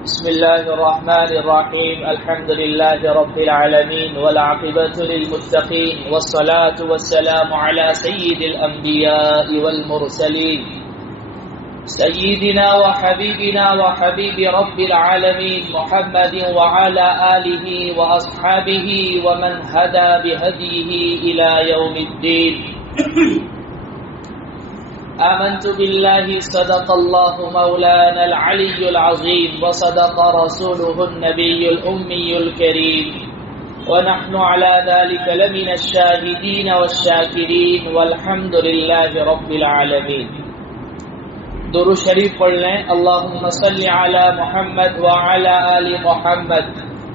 بسم الله الرحمن الرحيم. الحمد لله رب العالمين والعاقبة للمتقين والصلاة والسلام على سيد الأنبياء والمرسلين سيدنا وحبيبنا وحبيب رب العالمين محمد وعلى آله وأصحابه ومن هدى بهديه إلى يوم الدين. آمنت بالله صدق الله مولانا العلي العظيم وصدق رسوله النبي الأمي الكريم ونحن على ذلك لمن الشاهدين والشاكرين والحمد لله رب العالمين. درود شریف پڑھ لیں. اللهم صل على محمد وعلى آل محمد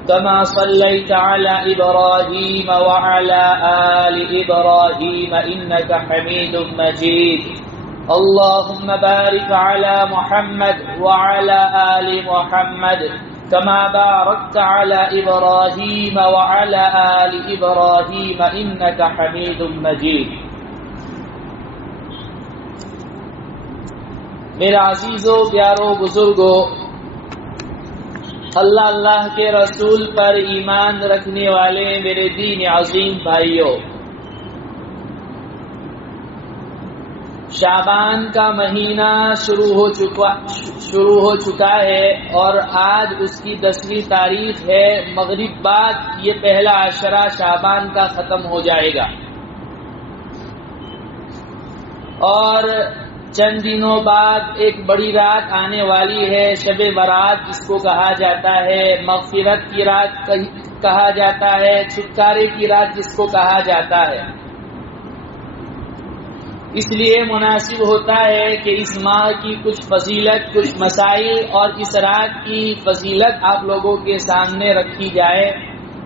كما صليت على إبراهيم وعلى آل إبراهيم إنك حميد مجيد. اللهم بارك على محمد وعلى آل محمد كما باركت على إبراهيم وعلى آل إبراهيم إنك حميد مجيد. میرا عزیزو پیارو بزرگو، اللہ کے رسول پر ایمان رکھنے والے میرے دین عظیم بھائیو، شعبان کا مہینہ شروع ہو چکا ہے اور آج اس کی 10ویں تاریخ ہے. مغرب بعد یہ پہلا عشرہ شعبان کا ختم ہو جائے گا اور چند دنوں بعد ایک بڑی رات آنے والی ہے، شب برات جس کو کہا جاتا ہے، مغفرت کی رات کہا جاتا ہے، چھٹکارے کی رات جس کو کہا جاتا ہے. اس لیے مناسب ہوتا ہے کہ اس ماہ کی کچھ فضیلت، کچھ مسائل اور اس رات کی فضیلت آپ لوگوں کے سامنے رکھی جائے.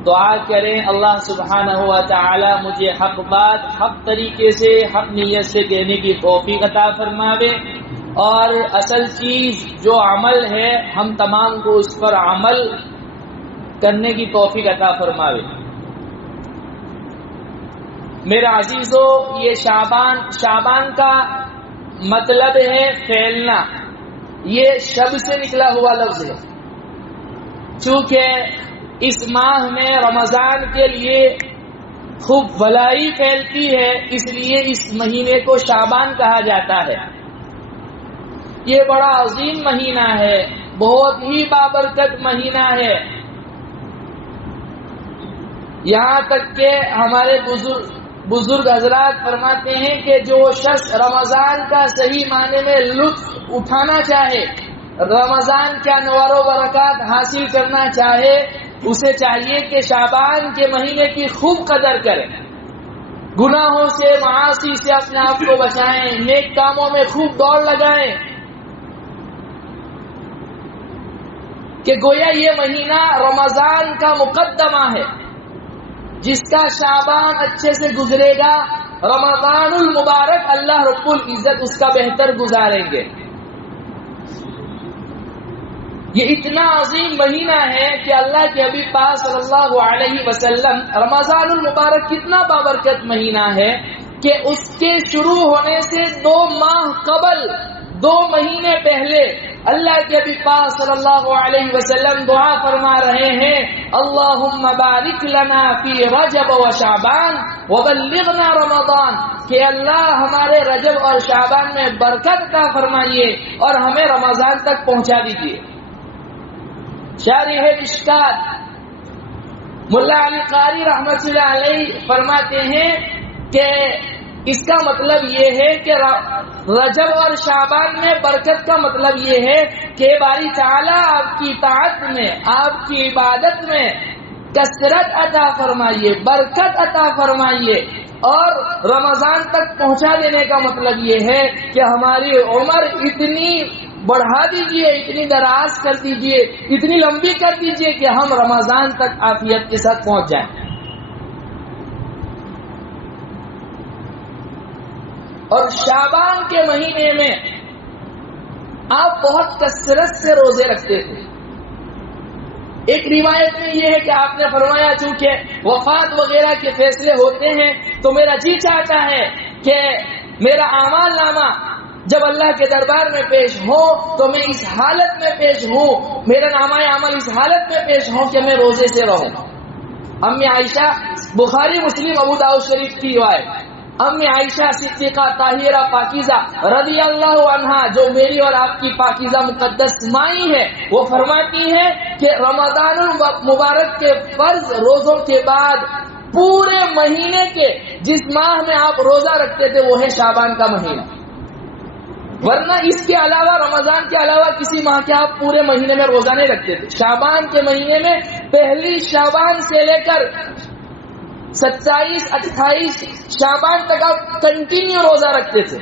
دعا کریں اللہ سبحانہ و تعالی مجھے حق بات حق طریقے سے حق نیت سے کہنے کی توفیق عطا فرماوے، اور اصل چیز جو عمل ہے ہم تمام کو اس پر عمل کرنے کی توفیق عطا فرماوے. میرا عزیزو، یہ شعبان کا مطلب ہے پھیلنا. یہ شب سے نکلا ہوا لفظ ہے. چونکہ اس ماہ میں رمضان کے لیے خوب بھلائی پھیلتی ہے، اس لیے اس مہینے کو شعبان کہا جاتا ہے. یہ بڑا عظیم مہینہ ہے، بہت ہی بابرکت مہینہ ہے. یہاں تک کہ ہمارے بزرگ حضرات فرماتے ہیں کہ جو شخص رمضان کا صحیح معنی میں لطف اٹھانا چاہے، رمضان کا انوار و برکات حاصل کرنا چاہے، اسے چاہیے کہ شعبان کے مہینے کی خوب قدر کرے، گناہوں سے معاصی سے اپنے آپ کو بچائیں، نیک کاموں میں خوب دوڑ لگائیں. کہ گویا یہ مہینہ رمضان کا مقدمہ ہے، جس کا شعبان اچھے سے گزرے گا رمضان المبارک اللہ رب العزت اس کا بہتر گزاریں گے. یہ اتنا عظیم مہینہ ہے کہ اللہ کے حبیب پاک صلی اللہ علیہ وسلم، رمضان المبارک کتنا بابرکت مہینہ ہے کہ اس کے شروع ہونے سے 2 ماہ قبل، 2 مہینے پہلے اللہ کے حبیب پاک صلی اللہ علیہ وسلم دعا فرما رہے ہیں، اللہم بارک لنا فی رجب و شعبان وبلغنا رمضان، کہ اللہ ہمارے رجب اور شعبان میں برکت عطا فرمائیے اور ہمیں رمضان تک پہنچا دیجیے. شارح مشکات ملا علی قاری رحمۃ اللہ علیہ فرماتے ہیں کہ اس کا مطلب یہ ہے کہ رجب اور شعبان میں برکت کا مطلب یہ ہے کہ باری تعالیٰ آپ کی اطاعت میں، آپ کی عبادت میں کثرت عطا فرمائیے، برکت عطا فرمائیے. اور رمضان تک پہنچا دینے کا مطلب یہ ہے کہ ہماری عمر اتنی بڑھا دیجئے، اتنی دراز کر دیجئے، اتنی لمبی کر دیجئے کہ ہم رمضان تک عافیت کے ساتھ پہنچ جائیں. اور شعبان کے مہینے میں آپ بہت کثرت سے روزے رکھتے تھے. ایک روایت میں یہ ہے کہ آپ نے فرمایا چونکہ وفات وغیرہ کے فیصلے ہوتے ہیں تو میرا جی چاہتا ہے کہ میرا اعمال نامہ جب اللہ کے دربار میں پیش ہوں تو میں اس حالت میں پیش ہوں، میرا نامہ عمل اس حالت میں پیش ہوں کہ میں روزے سے رہوں۔ امی عائشہ، بخاری مسلم ابو داؤد شریف کی روایت، امی عائشہ صدیقہ طاہرہ پاکیزہ رضی اللہ عنہا، جو میری اور آپ کی پاکیزہ مقدس مائی ہے، وہ فرماتی ہے کہ رمضان المبارک کے فرض روزوں کے بعد پورے مہینے کے جس ماہ میں آپ روزہ رکھتے تھے وہ ہے شعبان کا مہینہ، ورنہ اس کے علاوہ رمضان کے علاوہ کسی ماہ کے آپ پورے مہینے میں روزہ نہیں رکھتے تھے۔ شعبان کے مہینے میں پہلی شعبان سے لے کر 27 28 شعبان تک آپ کنٹینیو روزہ رکھتے تھے،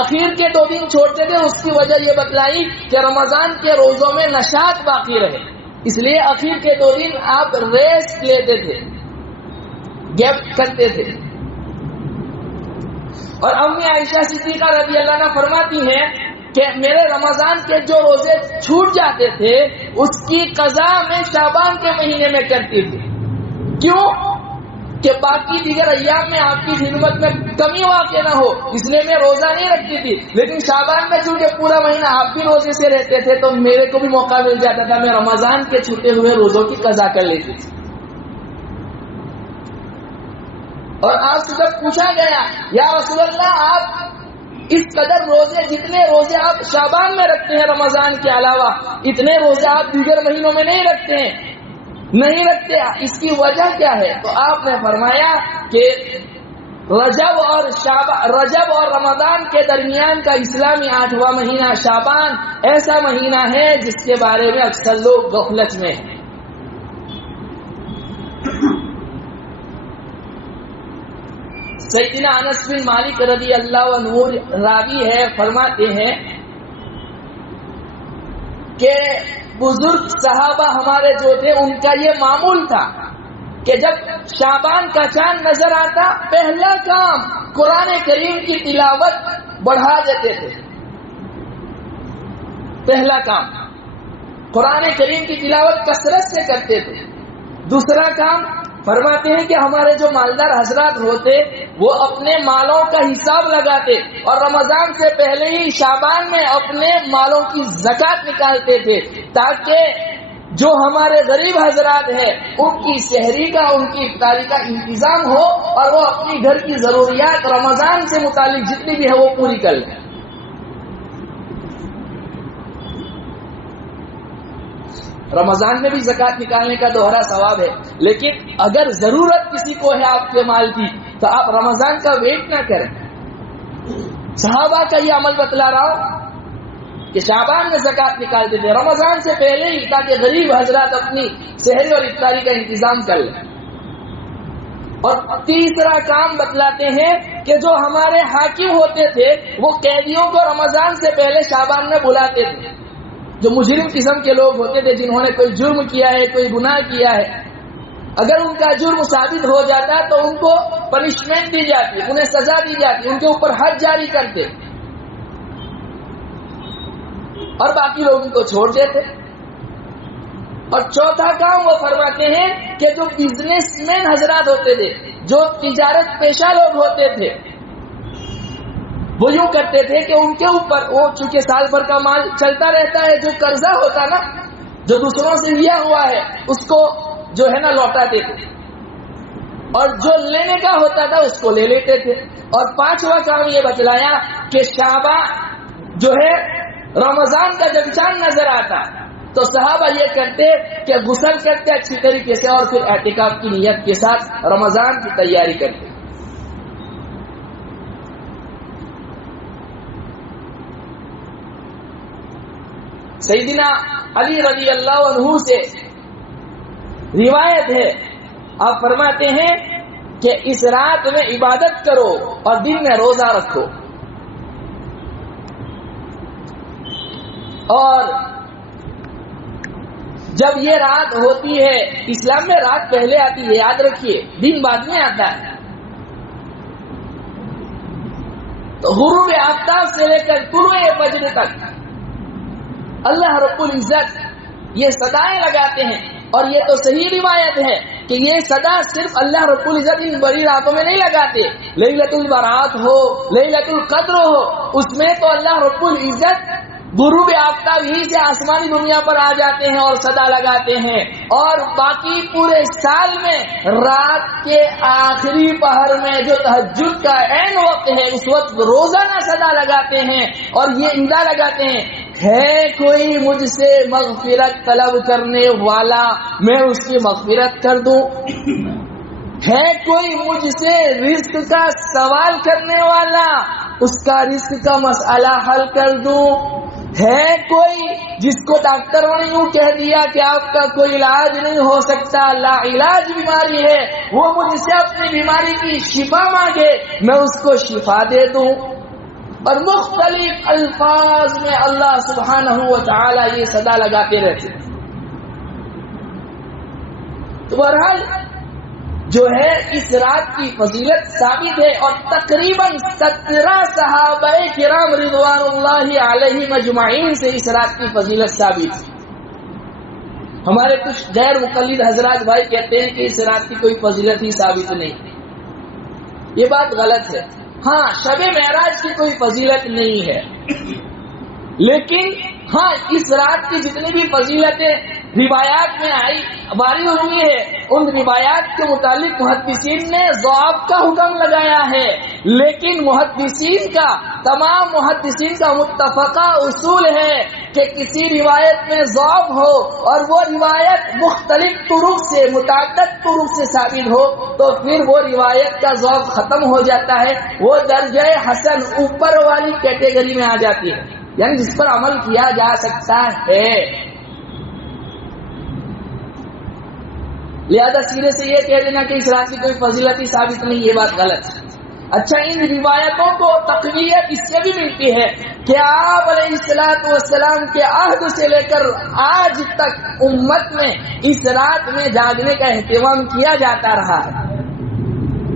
اخیر کے 2 دن چھوڑتے تھے۔ اس کی وجہ یہ بتلائی کہ رمضان کے روزوں میں نشاط باقی رہے، اس لیے اخیر کے 2 دن آپ ریسٹ لیتے تھے، گیپ کرتے تھے۔ اور امی عائشہ صدیقہ رضی اللہ عنہا فرماتی ہیں کہ میرے رمضان کے جو روزے چھوٹ جاتے تھے اس کی قضا میں شعبان کے مہینے میں کرتی تھی۔ کیوں؟ کہ باقی دیگر ایام میں آپ کی خدمت میں کمی واقع نہ ہو، اس لیے میں روزہ نہیں رکھتی تھی، لیکن شعبان میں چونکہ پورا مہینہ آپ بھی روزے سے رہتے تھے تو میرے کو بھی موقع مل جاتا تھا، میں رمضان کے چھوٹے ہوئے روزوں کی قضا کر لیتی تھی۔ اور آپ سے جب پوچھا گیا یا رسول اللہ آپ اس قدر روزے، جتنے روزے آپ شعبان میں رکھتے ہیں رمضان کے علاوہ، اتنے روزے آپ دیگر مہینوں میں نہیں رکھتے ہیں، نہیں رکھتے، اس کی وجہ کیا ہے؟ تو آپ نے فرمایا کہ رجب اور رمضان کے درمیان کا اسلامی 8واں مہینہ شعبان ایسا مہینہ ہے جس کے بارے میں اکثر لوگ غفلت میں ہیں۔ سیدنا انس بن مالک رضی اللہ عنہ راوی ہے، فرماتے ہیں کہ بزرگ صحابہ ہمارے جو تھے ان کا یہ معمول تھا کہ جب شعبان کا چاند نظر آتا پہلا کام قرآن کریم کی تلاوت بڑھا دیتے تھے، پہلا کام قرآن کریم کی تلاوت کثرت سے کرتے تھے۔ دوسرا کام فرماتے ہیں کہ ہمارے جو مالدار حضرات ہوتے وہ اپنے مالوں کا حساب لگاتے اور رمضان سے پہلے ہی شعبان میں اپنے مالوں کی زکات نکالتے تھے تاکہ جو ہمارے غریب حضرات ہیں ان کی سحری کا، ان کی افطاری کا انتظام ہو اور وہ اپنی گھر کی ضروریات رمضان سے متعلق جتنی بھی ہے وہ پوری کر لیں۔ رمضان میں بھی زکات نکالنے کا دوہرا ثواب ہے، لیکن اگر ضرورت کسی کو ہے آپ کے مال کی تو آپ رمضان کا ویٹ نہ کریں۔ صحابہ کا یہ عمل بتلا رہا ہوں کہ شعبان میں زکات نکالتے تھے رمضان سے پہلے ہی تاکہ غریب حضرات اپنی سحری اور افطاری کا انتظام کر لیں۔ اور تیسرا کام بتلاتے ہیں کہ جو ہمارے حاکم ہوتے تھے وہ قیدیوں کو رمضان سے پہلے شعبان میں بلاتے تھے، جو مجرم قسم کے لوگ ہوتے تھے جنہوں نے کوئی جرم کیا ہے، کوئی گناہ کیا ہے، اگر ان کا جرم ثابت ہو جاتا تو ان کو پنشمنٹ دی جاتی، انہیں سزا دی جاتی، ان کے اوپر حد جاری کرتے اور باقی لوگ ان کو چھوڑ دیتے۔ اور چوتھا کام وہ فرماتے ہیں کہ جو بزنس مین حضرات ہوتے تھے، جو تجارت پیشہ لوگ ہوتے تھے، وہ یوں کرتے تھے کہ ان کے اوپر وہ چونکہ سال بھر کا مال چلتا رہتا ہے، جو قرضہ ہوتا نا جو دوسروں سے لیا ہوا ہے اس کو جو ہے نا لوٹاتے تھے، اور جو لینے کا ہوتا تھا اس کو لے لیتے تھے۔ اور پانچواں کام یہ بتلایا کہ شعبان جو ہے رمضان کا جب چاند نظر آتا تو صحابہ یہ کرتے کہ غسل کرتے اچھی طریقے سے اور پھر اعتکاف کی نیت کے ساتھ رمضان کی تیاری کرتے۔ سیدنا علی رضی اللہ عنہ سے روایت ہے، آپ فرماتے ہیں کہ اس رات میں عبادت کرو اور دن میں روزہ رکھو، اور جب یہ رات ہوتی ہے، اسلام میں رات پہلے آتی ہے، یاد رکھیے، دن بعد میں آتا ہے، تو غروب آفتاب سے لے کر طلوع فجر تک اللہ رب العزت یہ صدائیں لگاتے ہیں۔ اور یہ تو صحیح روایت ہے کہ یہ صدا صرف اللہ رب العزت ان بڑی راتوں میں نہیں لگاتے. لیلۃ البرات ہو، لیلۃ القدر ہو، اس میں تو اللہ رب العزت غروب آفتاب ہی سے آسمانی دنیا پر آ جاتے ہیں اور صدا لگاتے ہیں، اور باقی پورے سال میں رات کے آخری پہر میں جو تہجد کا عین وقت ہے اس وقت روزانہ صدا لگاتے ہیں اور یہ ندا لگاتے ہیں، ہے کوئی مجھ سے مغفرت طلب کرنے والا میں اس کی مغفرت کر دوں، ہے کوئی مجھ سے رزق کا سوال کرنے والا اس کا رزق کا مسئلہ حل کر دوں، ہے کوئی جس کو ڈاکٹروں نے یوں کہہ دیا کہ آپ کا کوئی علاج نہیں ہو سکتا، لا علاج بیماری ہے، وہ مجھ سے اپنی بیماری کی شفا مانگے میں اس کو شفا دے دوں. اور مختلف الفاظ میں اللہ سبحانہ و تعالی یہ صدا لگاتے رہتے. تو بہرحال جو ہے اس رات کی فضیلت ثابت ہے، اور تقریباً 17 صحابہ کرام رضوان اللہ علیہم اجمعین سے اس رات کی فضیلت ثابت ہے. ہمارے کچھ غیر مقلد حضرات بھائی کہتے ہیں کہ اس رات کی کوئی فضیلت ہی ثابت نہیں، یہ بات غلط ہے. ہاں، شب معراج کی کوئی فضیلت نہیں ہے، لیکن ہاں اس رات کی جتنی بھی فضیلتیں روایات میں آئی وارد ہوئی ہے، ان روایات کے متعلق محدثین نے ضعف کا حکم لگایا ہے، لیکن تمام محدثین کا متفقہ اصول ہے کہ کسی روایت میں ضعف ہو اور وہ روایت مختلف طرق سے، متعدد طرق سے ثابت ہو تو پھر وہ روایت کا ضعف ختم ہو جاتا ہے، وہ درجہ حسن اوپر والی کیٹیگری میں آ جاتی ہے، یعنی جس پر عمل کیا جا سکتا ہے. لہذا سیرے سے یہ کہہ دینا کہ اس رات کی کوئی فضیلت ہی ثابت نہیں، یہ بات غلط ہے. اچھا، ان روایتوں کو تقویت اس سے بھی ملتی ہے کہ آپ علیہ السلام کے عہد سے لے کر آج تک امت میں اس رات میں جاگنے کا اہتمام کیا جاتا رہا ہے،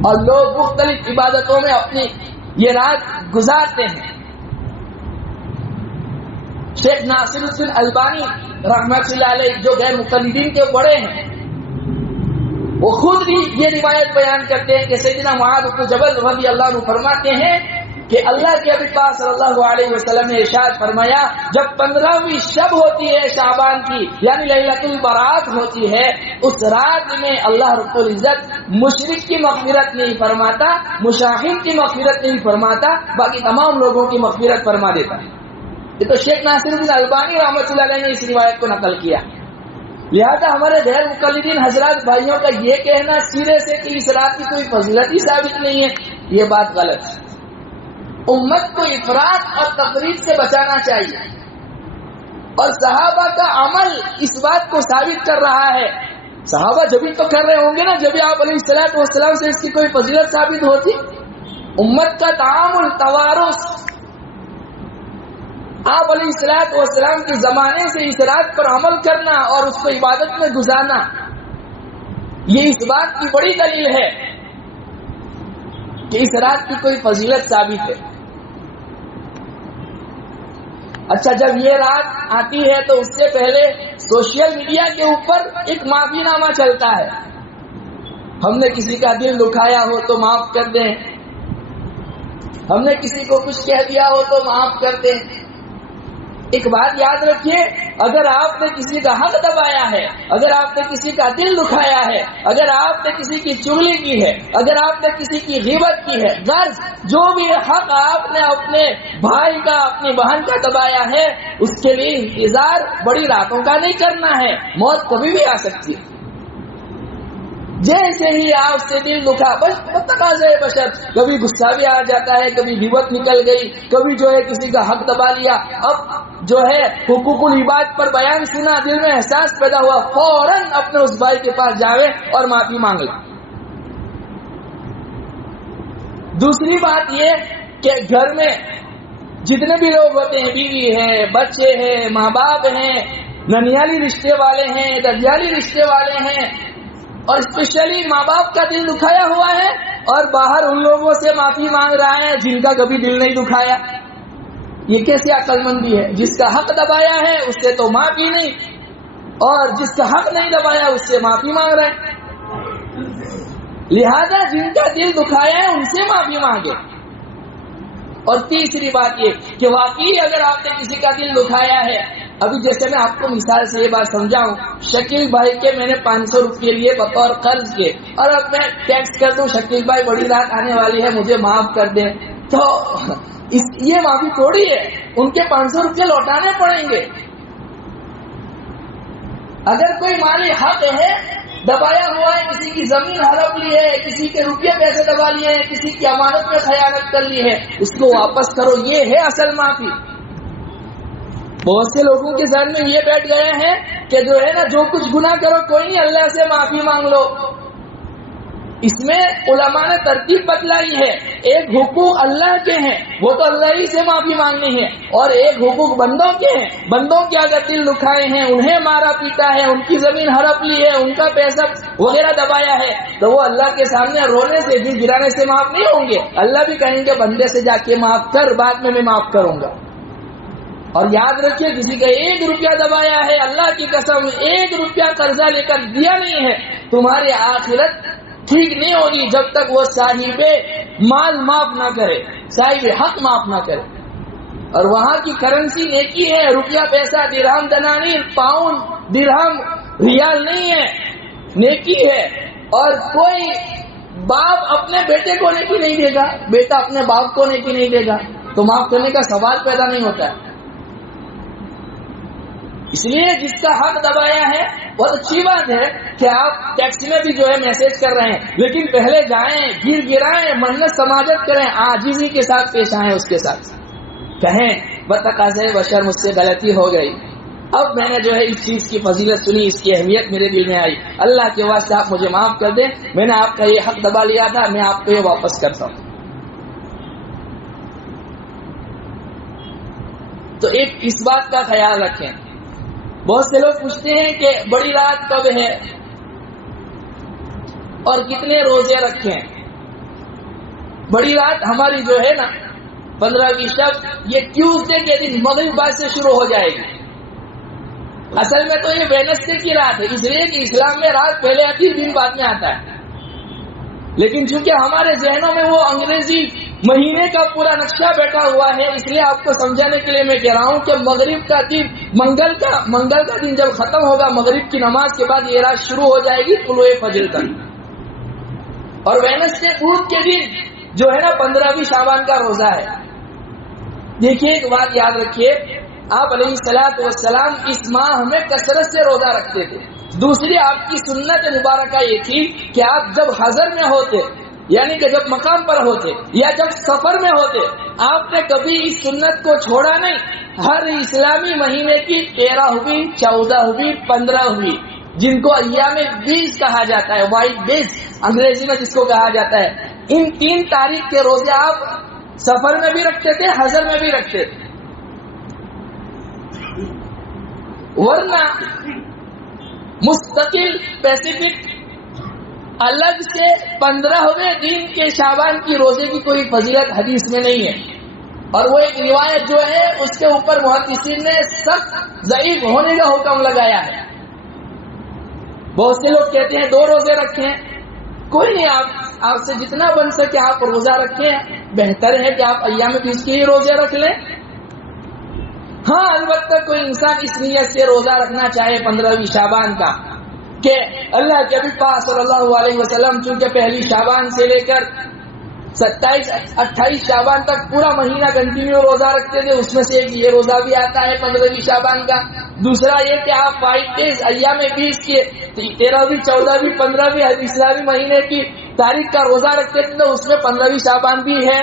اور لوگ مختلف عبادتوں میں اپنی یہ رات گزارتے ہیں. شیخ ناصر الدین البانی رحمۃ اللہ علیہ جو غیر مقلدین کے بڑے ہیں، وہ خود بھی یہ روایت بیان کرتے ہیں کہ سیدنا معاذ بن جبل رضی اللہ عنہ فرماتے ہیں کہ اللہ کے حبیب صلی اللہ علیہ وسلم نے ارشاد فرمایا، جب 15ویں شب ہوتی ہے شعبان کی، یعنی لیلۃ البرات ہوتی ہے، اس رات میں اللہ رب العزت مشرک کی مغفرت نہیں فرماتا، مشاہد کی مغفرت نہیں فرماتا، باقی تمام لوگوں کی مغفرت فرما دیتا ہے. یہ تو شیخ ناصر الدین البانی رحمۃ اللہ علیہ نے اس روایت کو نقل کیا. لہذا ہمارے غیر مقلدین حضرات بھائیوں کا یہ کہنا سیرے سے کہ اس رات کی کوئی فضیلت ہی ثابت نہیں ہے، یہ بات غلط ہے. امت کو افراط اور تفریط سے بچانا چاہیے، اور صحابہ کا عمل اس بات کو ثابت کر رہا ہے. صحابہ جبھی تو کر رہے ہوں گے نا جبھی آپ علیہ السلام سے اس کی کوئی فضیلت ثابت ہوتی. امت کا تعامل، توارث، آپ علیہ السلام کے زمانے سے اس رات پر عمل کرنا اور اس کو عبادت میں گزارنا، یہ اس بات کی بڑی دلیل ہے کہ اس رات کی کوئی فضیلت ثابت ہے. اچھا، جب یہ رات آتی ہے تو اس سے پہلے سوشل میڈیا کے اوپر ایک معافی نامہ چلتا ہے. ہم نے کسی کا دل دکھایا ہو تو معاف کر دیں، ہم نے کسی کو کچھ کہہ دیا ہو تو معاف کر دیں. ایک بات یاد رکھیے، اگر آپ نے کسی کا حق دبایا ہے، اگر آپ نے کسی کا دل دکھایا ہے، اگر آپ نے کسی کی چغلی کی ہے، اگر آپ نے کسی کی غیبت کی ہے، غرض جو بھی حق آپ نے اپنے بھائی کا، اپنی بہن کا دبایا ہے، اس کے لیے انتظار بڑی راتوں کا نہیں کرنا ہے، موت کبھی بھی آ سکتی ہے. جیسے ہی آپ سے دل دکھا، بس تقاضے بشر، کبھی غصہ بھی آ جاتا ہے، کبھی غیبت نکل گئی، کبھی جو ہے کسی کا حق دبا لیا، اب جو ہے حقوق العباد پر بیان سنا، دل میں احساس پیدا ہوا، فوراً اپنے اس بھائی کے پاس جاوے اور معافی مانگ لے. دوسری بات یہ کہ گھر میں جتنے بھی لوگ ہوتے ہیں، بیوی ہیں، بچے ہیں، ماں باپ ہیں، ننیالی رشتے والے ہیں، ددیالی رشتے والے ہیں، اور اسپیشلی ماں باپ کا دل دکھایا ہوا ہے اور باہر ان لوگوں سے معافی مانگ رہا ہے جن کا کبھی دل نہیں دکھایا. یہ کیسی عقل مندی ہے؟ جس کا حق دبایا ہے اس سے تو معافی نہیں، اور جس کا حق نہیں دبایا اس سے معافی مانگ رہے ہیں. لہذا جن کا دل دکھایا ہے ان سے معافی مانگے. اور تیسری بات یہ کہ واقعی اگر آپ نے کسی کا دل دکھایا ہے، ابھی جیسے میں آپ کو مثال سے یہ بات سمجھاؤں، شکیل بھائی کے میں نے 500 روپے لیے بطور قرض کے، اور اب میں ٹیکسٹ کر دوں شکیل بھائی بڑی رات آنے والی ہے مجھے معاف کر دیں، تو یہ معافی تھوڑی ہے، ان کے 500 روپے لوٹانے پڑیں گے. اگر کوئی مالی حق ہے دبایا ہوا ہے، کسی کی زمین ہڑپ لی ہے، کسی کے روپے پیسے دبا لیے ہیں، کسی کی امانت میں خیانت کر لی ہے، اس کو واپس کرو، یہ ہے اصل معافی. بہت سے لوگوں کے ذہن میں یہ بیٹھ گئے ہیں کہ جو ہے نا جو کچھ گناہ کرو کوئی نہیں، اللہ سے معافی مانگ لو. اس میں علماء نے ترتیب بتلائی ہے، ایک حقوق اللہ کے ہیں وہ تو اللہ ہی سے معافی مانگنی ہے، اور ایک حقوق بندوں کے ہیں، بندوں کے اگر دل دکھائے ہیں، انہیں مارا پیٹا ہے، ان کی زمین ہڑپ لی ہے، ان کا پیسہ وغیرہ دبایا ہے، تو وہ اللہ کے سامنے رونے سے دل گرانے سے معاف نہیں ہوں گے. اللہ بھی کہیں گے بندے سے جا کے معاف کر، بعد میں معاف کروں گا. اور یاد رکھیے کسی کا 1 روپیہ دبایا ہے، اللہ کی قسم 1 روپیہ قرضہ لے کر دیا نہیں ہے، تمہاری آخرت ٹھیک نہیں ہوگی جب تک وہ صاحب مال معاف نہ کرے، صاحب حق معاف نہ کرے. اور وہاں کی کرنسی نیکی ہے، روپیہ پیسہ درہم دنانیر پاؤنڈ درہم ریال نہیں ہے، نیکی ہے. اور کوئی باپ اپنے بیٹے کو نیکی نہیں دے گا، بیٹا اپنے باپ کو نیکی نہیں دے گا، تو معاف کرنے کا سوال پیدا نہیں ہوتا ہے. اس لیے جس کا حق دبایا ہے بہت اچھی بات ہے کہ آپ ٹیکسی میں بھی جو ہے میسج کر رہے ہیں، لیکن پہلے جائیں، گر گرائیں، منت سماجت کریں، عاجزی کے ساتھ پیش آئیں، اس کے ساتھ کہیں بتقاضۂ بشر مجھ سے غلطی ہو گئی، اب میں نے جو ہے اس چیز کی فضیلت سنی، اس کی اہمیت میرے دل میں آئی، اللہ کے واسطے آپ مجھے معاف کر دیں، میں نے آپ کا یہ حق دبا لیا تھا، میں آپ کو یہ واپس کرتا ہوں. تو ایک اس بات کا خیال رکھیں. بہت سے لوگ پوچھتے ہیں کہ بڑی رات کب ہے اور کتنے روزے رکھیں. بڑی رات ہماری جو ہے نا 15ویں شب یہ ٹیوزڈے کے دن مغرب بعد سے شروع ہو جائے گی. اصل میں تو یہ وینسڈے کی رات ہے، اس لیے کہ اسلام میں رات پہلے آتی ہے دن بعد میں آتا ہے، لیکن چونکہ ہمارے ذہنوں میں وہ انگریزی مہینے کا پورا نقشہ بیٹھا ہوا ہے، اس لیے آپ کو سمجھانے کے لیے میں کہہ رہا ہوں کہ مغرب کا دن منگل کا دن جب ختم ہوگا مغرب کی نماز کے بعد یہ رات شروع ہو جائے گی طلوع فجر تک. اور وینسڈے بدھ کے دن جو ہے نا 15ویں شعبان کا روزہ ہے. دیکھیے ایک بات یاد رکھیے، آپ علیہ الصلوۃ والسلام اس ماہ میں کثرت سے روزہ رکھتے تھے. دوسری آپ کی سنت مبارکہ یہ تھی کہ آپ جب حضر میں ہوتے، یعنی کہ جب مقام پر ہوتے یا جب سفر میں ہوتے، آپ نے کبھی اس سنت کو چھوڑا نہیں. ہر اسلامی مہینے کی 13 ہوئی، 14 ہوئی، 15 ہوئی، جن کو ایام 20 کہا جاتا ہے، وائٹ ڈیز انگریزی میں جس کو کہا جاتا ہے، ان 3 تاریخ کے روزے آپ سفر میں بھی رکھتے تھے، حضر میں بھی رکھتے تھے. ورنہ مستقل پیسیفک الگ سے 15ویں دن کے شعبان کی روزے کی کوئی فضیلت حدیث میں نہیں ہے. اور وہ ایک روایت جو ہے اس کے اوپر محدثین نے سخت ضعیف ہونے کا حکم لگایا ہے. بہت سے لوگ کہتے ہیں 2 روزے رکھیں، کوئی نہیں، آپ سے جتنا بن سکے آپ روزہ رکھیں، بہتر ہے کہ آپ ایام 20 کے ہی روزے رکھ لیں. ہاں البتہ کوئی انسان اس نیت سے روزہ رکھنا چاہے 15ویں شعبان کا کہ اللہ کے نبی پاک صلی اللہ علیہ وسلم چونکہ پہلی شعبان سے لے کر 27-28 شعبان تک پورا مہینہ کنٹینیو روزہ رکھتے تھے، اس میں سے ایک یہ روزہ بھی آتا ہے 15ویں شعبان کا. دوسرا یہ کہ آپ 5 days ایام 20 کے 13ویں 14ویں 15ویں اسلامی مہینے کی تاریخ کا روزہ رکھتے تھے، تو اس میں 15ویں شعبان بھی ہے.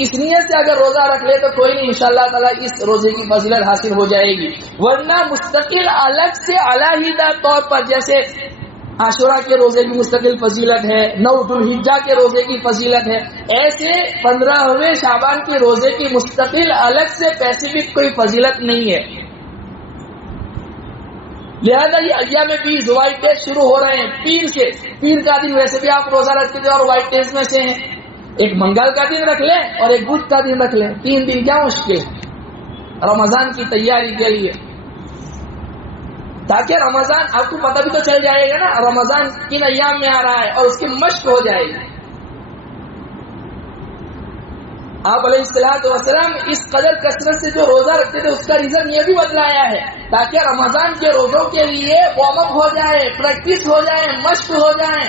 اس نیت سے اگر روزہ رکھ لے تو کوئی نہیں، انشاءاللہ تعالی اس روزے کی فضیلت حاصل ہو جائے گی. ورنہ مستقل الگ سے علیحدہ طور پر جیسے عاشوراء کے روزے کی مستقل فضیلت ہے، 9 ذو الحجہ کے روزے کی فضیلت ہے، ایسے 15ویں شعبان کے روزے کی مستقل الگ سے پیسیفک کوئی فضیلت نہیں ہے. لہذا یہ ایام 20 وائٹ ڈیز شروع ہو رہے ہیں پیر سے. پیر کا دن ویسے بھی آپ روزہ رکھتے تھے اور وائٹ ڈیز میں سے ہیں. ایک منگل کا دن رکھ لیں اور ایک بدھ کا دن رکھ لیں، 3 دن کیا مشکل ہے رمضان کی تیاری کے لیے. تاکہ رمضان آپ کو پتہ بھی تو چل جائے گا نا رمضان کن ایام میں آ رہا ہے اور اس کی مشق ہو جائے گی. آپ علیہ السلام اس قدر کثرت سے جو روزہ رکھتے تھے اس کا ریزن یہ بھی بتلایا ہے تاکہ رمضان کے روزوں کے لیے وارم اپ ہو جائے, پریکٹس ہو جائے, مشق ہو جائے.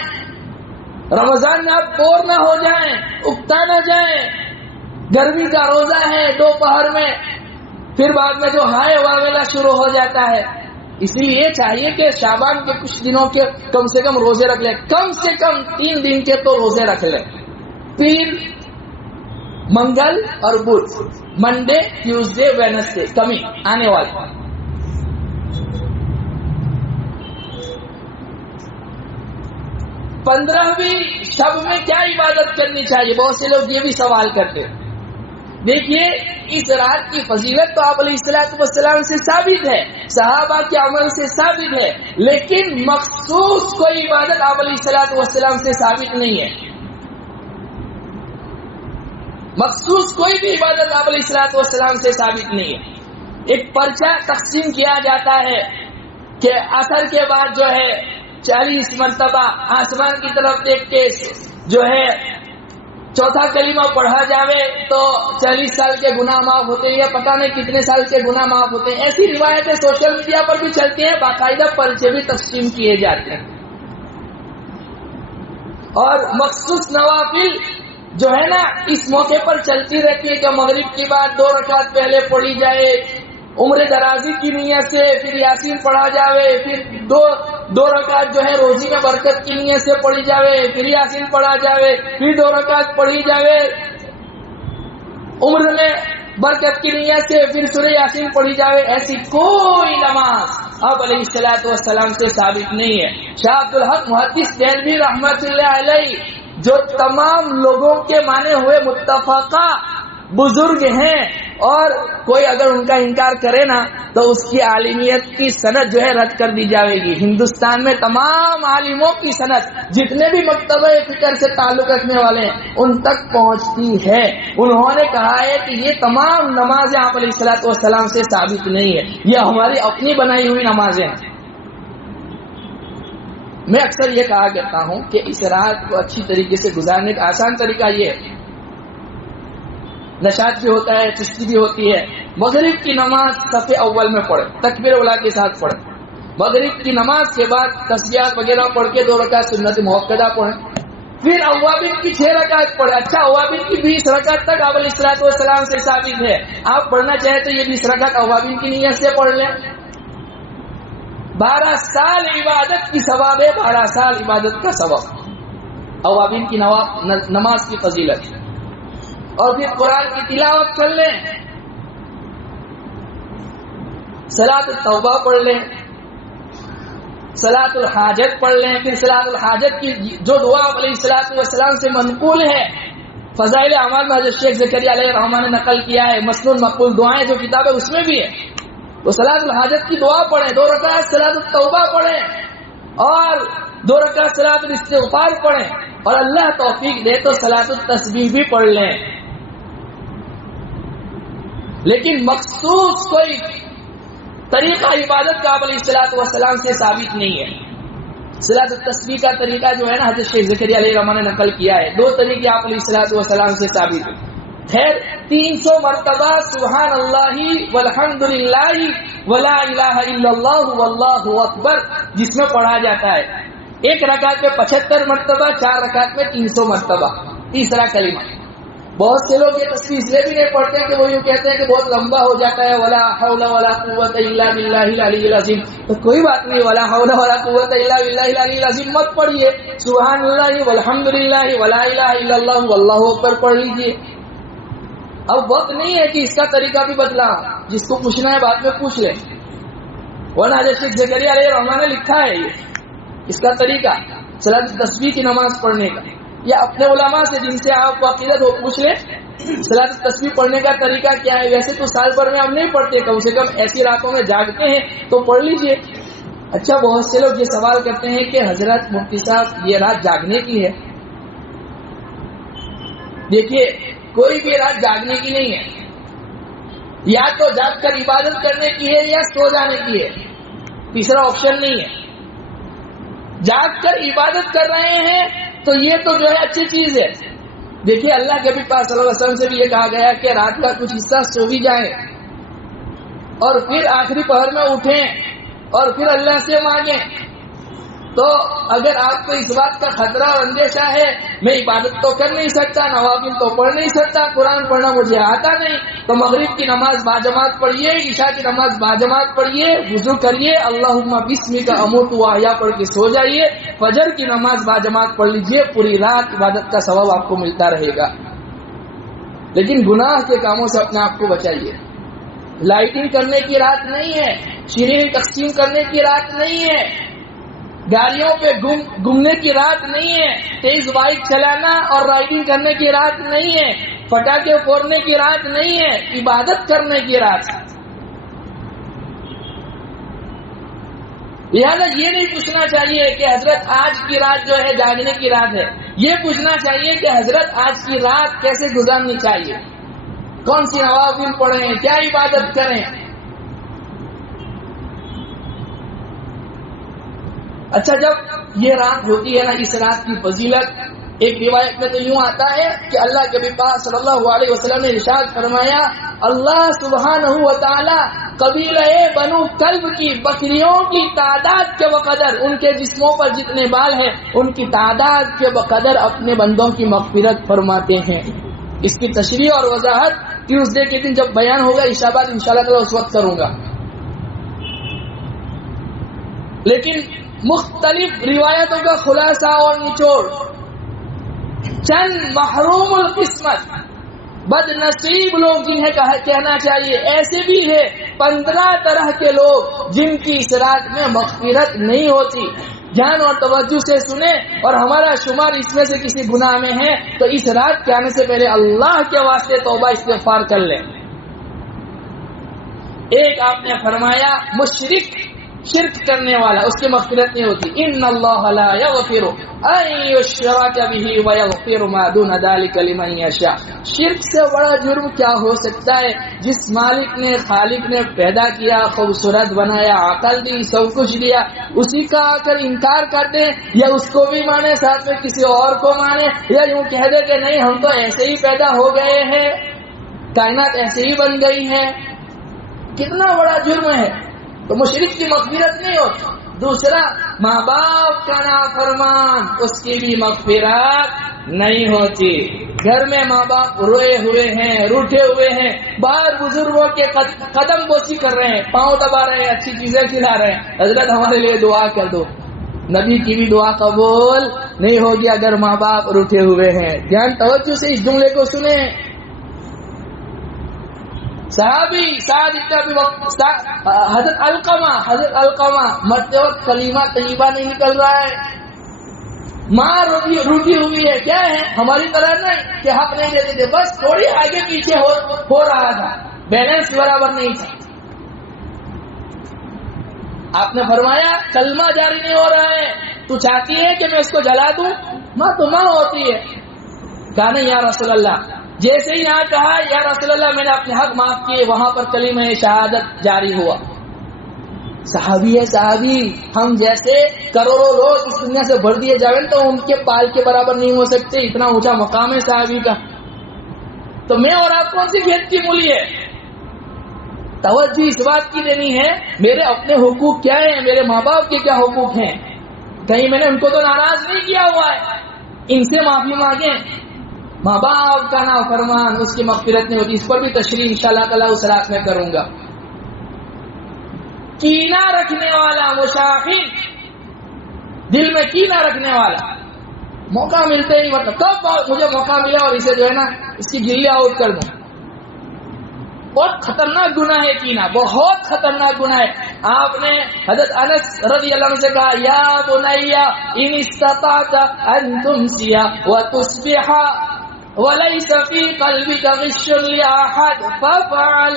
رمضان میں آپ بور نہ ہو جائیں, اکتا نہ جائیں. گرمی کا روزہ ہے دوپہر میں, پھر بعد میں جو ہائے واویلا شروع ہو جاتا ہے. اس لیے یہ چاہیے کہ شعبان کے کچھ دنوں کے کم سے کم روزے رکھ لیں, کم سے کم 3 دن کے تو روزے رکھ لیں. پیر, منگل اور بدھ, منڈے, ٹیوزڈے, وینسڈے کمی آنے والی. 15ویں شب میں کیا عبادت کرنی چاہیے؟ بہت سے لوگ یہ بھی سوال کرتے ہیں. دیکھیے اس رات کی فضیلت تو آپ علیہ السلام سے ثابت ہے, صحابہ کے عمل سے ثابت ہے, لیکن مخصوص کوئی عبادت آپ علیہ السلام سے ثابت نہیں ہے. مخصوص کوئی بھی عبادت آپ علیہ السلام سے ثابت نہیں ہے. ایک پرچہ تقسیم کیا جاتا ہے کہ عصر کے بعد جو ہے 40 مرتبہ آسمان کی طرف دیکھ کے جو ہے چوتھا کلمہ پڑھا جاوے تو 40 سال کے گناہ معاف ہوتے ہیں, یا پتہ نہیں کتنے سال کے گناہ معاف ہوتے ہیں. ایسی روایتیں سوشل میڈیا پر بھی چلتی ہیں, باقاعدہ پرچے بھی تقسیم کیے جاتے ہیں. اور مخصوص نوافل جو ہے نا اس موقع پر چلتی رہتی ہے کہ مغرب کی بعد 2 رکعت پہلے پڑھی جائے, عمر درازی کی نیت سے, پھر یاسین پڑھا جاوے, پھر دو رکعت جو ہے روزی میں برکت کی نیت سے پڑھی جاوے, پھر یاسین پڑھا جاوے, پھر 2 رکعت پڑھی جاوے عمر میں برکت کی نیت سے, پھر سورہ یاسین پڑھی جاوے. ایسی کوئی نماز اب علیہ السلام سے ثابت نہیں ہے. شاہ عبدالحق محدث دہلوی رحمت اللہ علیہ جو تمام لوگوں کے مانے ہوئے متفقہ بزرگ ہیں, اور کوئی اگر ان کا انکار کرے نا تو اس کی عالمیت کی سند جو ہے رد کر دی جائے گی. ہندوستان میں تمام عالموں کی سند جتنے بھی مکتبہ فکر سے تعلق رکھنے والے ہیں ان تک پہنچتی ہے. انہوں نے کہا ہے کہ یہ تمام نمازیں آپ علیہ السلام سے ثابت نہیں ہے, یہ ہماری اپنی بنائی ہوئی نمازیں ہیں. میں اکثر یہ کہا کرتا ہوں کہ اس رات کو اچھی طریقے سے گزارنے کا آسان طریقہ یہ ہے, نشاط بھی ہوتا ہے, چستی بھی ہوتی ہے. مغرب کی نماز صف اول میں پڑھے, تکبیر اولیٰ کے ساتھ پڑھے. مغرب کی نماز کے بعد تسبیحات وغیرہ پڑھ کے 2 رکعت سنت موقدہ پڑھے, پھر اوابین کی 6 رکعت پڑھے. اچھا اوابین کی 20 رکعت تک آپ علیہ السلام سے ثابت ہے. آپ پڑھنا چاہیں تو یہ 20 رکعت اوابین کی نیت سے پڑھ لیں. 12 سال عبادت کی ثواب ہے, 12 سال عبادت کا ثواب اوابین کی نماز کی فضیلت. اور پھر قرآن کی تلاوت کر لیں, صلاۃ التوبہ پڑھ لیں, صلاۃ الحاجت پڑھ لیں. پھر صلاۃ الحاجت کی جو دعا علیہ السلام سے منقول ہے, فضائل اعمال میں حضرت شیخ زکریا علیہ الرحمٰن نے نقل کیا ہے, مسنون مقبول دعائیں جو کتاب ہے اس میں بھی ہے. تو صلاۃ الحاجت کی دعا پڑھیں, 2 رکعت صلاۃ التوبہ پڑھیں, اور 2 رکعت صلاۃ الاستغفار پڑھیں, اور اللہ توفیق دے تو صلاۃ التسبیح بھی پڑھ لیں. لیکن مخصوص کوئی طریقہ عبادت کا آپ علیہ السلام سے ثابت نہیں ہے. صلاۃ التسبیح کا طریقہ جو ہے نا حضرت شیخ زکریا علیہ الرحمٰن نے نقل کیا ہے. 2 طریقے آپ علیہ السلام سے ثابت ہیں. خیر 300 مرتبہ سبحان اللہ والحمد للہ ولا الہ الا اللہ واللہ اکبر جس میں پڑھا جاتا ہے. 1 رکعت میں 75 مرتبہ, 4 رکعت میں 300 مرتبہ. تیسرا کلمہ بہت سے لوگ یہ تسبیح اس لیے بھی نہیں پڑھتے کہ وہ یوں کہتے ہیں کہ بہت لمبا ہو جاتا ہے, ولا حول ولا قوت الا باللہ العلی العظیم. تو کوئی بات نہیں, ولا حول ولا قوت الا باللہ العلی العظیم مت پڑھیے, سبحان اللہ والحمد للہ ولا الہ الا اللہ واللہ اکبر پڑھ لیجیے. اب وقت نہیں ہے کہ اس کا طریقہ بھی بدلا, جس کو پوچھنا ہے بعد میں پوچھ لیں. ورنہ حضرت شیخ زکریا علیہ الرحمٰن نے لکھا ہے یہ اس کا طریقہ صلاۃ التسبیح کی نماز پڑھنے کا, یا اپنے علماء سے جن سے آپ واقعیت ہو پوچھ لیں صلاۃ التسبیح پڑھنے کا طریقہ کیا ہے. ویسے تو سال بھر میں ہم نہیں پڑھتے, کم سے کم ایسی راتوں میں جاگتے ہیں تو پڑھ لیجئے. اچھا بہت سے لوگ یہ سوال کرتے ہیں کہ حضرت مفتی صاحب یہ رات جاگنے کی ہے. دیکھیے کوئی بھی رات جاگنے کی نہیں ہے, یا تو جاگ کر عبادت کرنے کی ہے یا سو جانے کی ہے. تیسرا آپشن نہیں ہے. جاگ کر عبادت کر رہے ہیں تو یہ تو جو ہے اچھی چیز ہے. دیکھیے اللہ کے نبی پاک صلی اللہ علیہ وسلم سے بھی یہ کہا گیا کہ رات کا کچھ حصہ سو بھی جائیں اور پھر آخری پہر میں اٹھیں اور پھر اللہ سے مانگیں. تو اگر آپ کو اس بات کا خطرہ اور اندیشہ ہے میں عبادت تو کر نہیں سکتا, نوافل تو پڑھ نہیں سکتا, قرآن پڑھنا مجھے آتا نہیں, تو مغرب کی نماز باجماعت پڑھیے, عشاء کی نماز باجماعت پڑھیے, وضو کریے, اللہم بسمک اموت و احیا پڑھ کے سو جائیے, فجر کی نماز باجماعت پڑھ لیجیے, پوری رات عبادت کا ثواب آپ کو ملتا رہے گا. لیکن گناہ کے کاموں سے اپنے آپ کو بچائیے. لائٹنگ کرنے کی رات نہیں ہے, شیرین تقسیم کرنے کی رات نہیں ہے, گاڑیوں پہ گھومنے کی رات نہیں ہے, تیز بائک چلانا اور رائڈنگ کرنے کی رات نہیں ہے, پٹاخے پھوڑنے کی رات نہیں ہے, عبادت کرنے کی رات. لہٰذا یہ نہیں پوچھنا چاہیے کہ حضرت آج کی رات جو ہے جاگنے کی رات ہے, یہ پوچھنا چاہیے کہ حضرت آج کی رات کیسے گزارنی چاہیے, کون سی نوافل پڑھیں, کیا عبادت کریں. اچھا, جب یہ رات ہوتی ہے نا, اس رات کی فضیلت ایک روایت میں تو یوں آتا ہے کہ اللہ کے نبی پاک صلی اللہ علیہ وسلم نے ارشاد فرمایا, اللہ سبحانہ و تعالی قبیلہ بنو کلب کی بکریوں کی تعداد کے بقدر, ان کے جسموں پر جتنے بال ہیں ان کی تعداد کے بقدر اپنے بندوں کی مغفرت فرماتے ہیں. اس کی تشریح اور وضاحت ٹیوزڈے کے دن جب بیان ہوگا عشاء بعد انشاءاللہ تعالی اس وقت کروں گا. لیکن مختلف روایتوں کا خلاصہ اور نچوڑ, چند محروم القسمت بد نصیب لوگ جنہیں کہنا چاہیے, ایسے بھی ہے 15 طرح کے لوگ جن کی اس رات میں مغفرت نہیں ہوتی. دھیان اور توجہ سے سنیں, اور ہمارا شمار اس میں سے کسی گناہ میں ہے تو اس رات کے آنے سے پہلے اللہ کے واسطے توبہ استغفار کر لیں. ایک آپ نے فرمایا مشرک, شرک کرنے والا, اس کی مغفرت نہیں ہوتی. ان اللہ لا یغفر ان یشرک بہ ویغفر ما دون ذلک لمن یشاء. شرک سے بڑا جرم کیا ہو سکتا ہے؟ جس مالک نے, خالق نے پیدا کیا, خوبصورت بنایا, عقل دی, سب کچھ دیا, اسی کا آ کر انکار کر دے, یا اس کو بھی مانے ساتھ میں کسی اور کو مانے, یا یوں کہہ دے کہ نہیں ہم تو ایسے ہی پیدا ہو گئے ہیں, کائنات ایسے ہی بن گئی ہے. کتنا بڑا جرم ہے. تو مشرک کی مغفرت نہیں ہوتی. دوسرا, ماں باپ کا نافرمان, اس کی بھی مغفرت نہیں ہوتی. گھر میں ماں باپ روئے ہوئے ہیں, روٹھے ہوئے ہیں, باہر بزرگوں کے قدم بوسی کر رہے ہیں, پاؤں دبا رہے ہیں, اچھی چیزیں کھلا رہے ہیں, حضرت ہمارے لیے دعا کر دو. نبی کی بھی دعا قبول نہیں ہوگی اگر ماں باپ روٹھے ہوئے ہیں. دھیان توجہ سے اس جملے کو سنیں. صحابی حضرت علقمہ مرتے وقت کلمہ طیبہ نہیں نکل رہا ہے, ماں روٹی ہوئی ہے, کیا ہے ہماری طرح نہیں کہ حق نہیں دیتے تھے, بس تھوڑی آگے پیچھے ہو رہا تھا, بیلنس برابر نہیں تھا. آپ نے فرمایا کلمہ جاری نہیں ہو رہا ہے, تو چاہتی ہے کہ میں اس کو جلا دوں؟ ماں تو ماں ہوتی ہے. کہا نہیں یا رسول اللہ, جیسے ہی یہاں کہا یا رسول اللہ میں نے اپنے حق معاف کیے, وہاں پر کلمہ شہادت جاری ہوا. صحابی ہے صحابی, ہم جیسے کروڑوں لوگ اس دنیا سے بھر دیے جائیں تو ان کے پال کے برابر نہیں ہو سکتے, اتنا اونچا مقام ہے صحابی کا. تو میں اور آپ کون سی کھیت کی مولی ہے؟ توجہ اس بات کی دینی ہے میرے اپنے حقوق کیا ہیں, میرے ماں باپ کے کیا حقوق ہیں. کہیں میں نے ان کو تو ناراض نہیں کیا ہوا ہے, ان سے معافی مانگیں. ماں باپ کا نافرمان, اس کی مغفرت نہیں ہوتی. اس پر بھی تشریح انشاءاللہ تعالی اس رات میں کروں گا. کینہ رکھنے والا مشاہد, دل میں کینہ رکھنے والا, موقع ملتے ہی مطلب کب مجھے موقع ملا اور اسے جو ہے نا اس کی گلی آؤٹ کر دوں. بہت خطرناک گناہ ہے کینہ, بہت خطرناک گناہ ہے. آپ نے حضرت انس رضی اللہ عنہ سے کہا یا بنیا ان استطعت ان تمسی وتصبح وَلَيْسَ فِي قَلْبِكَ غِشٌّ لِأَحَدٍ فَافْعَلْ.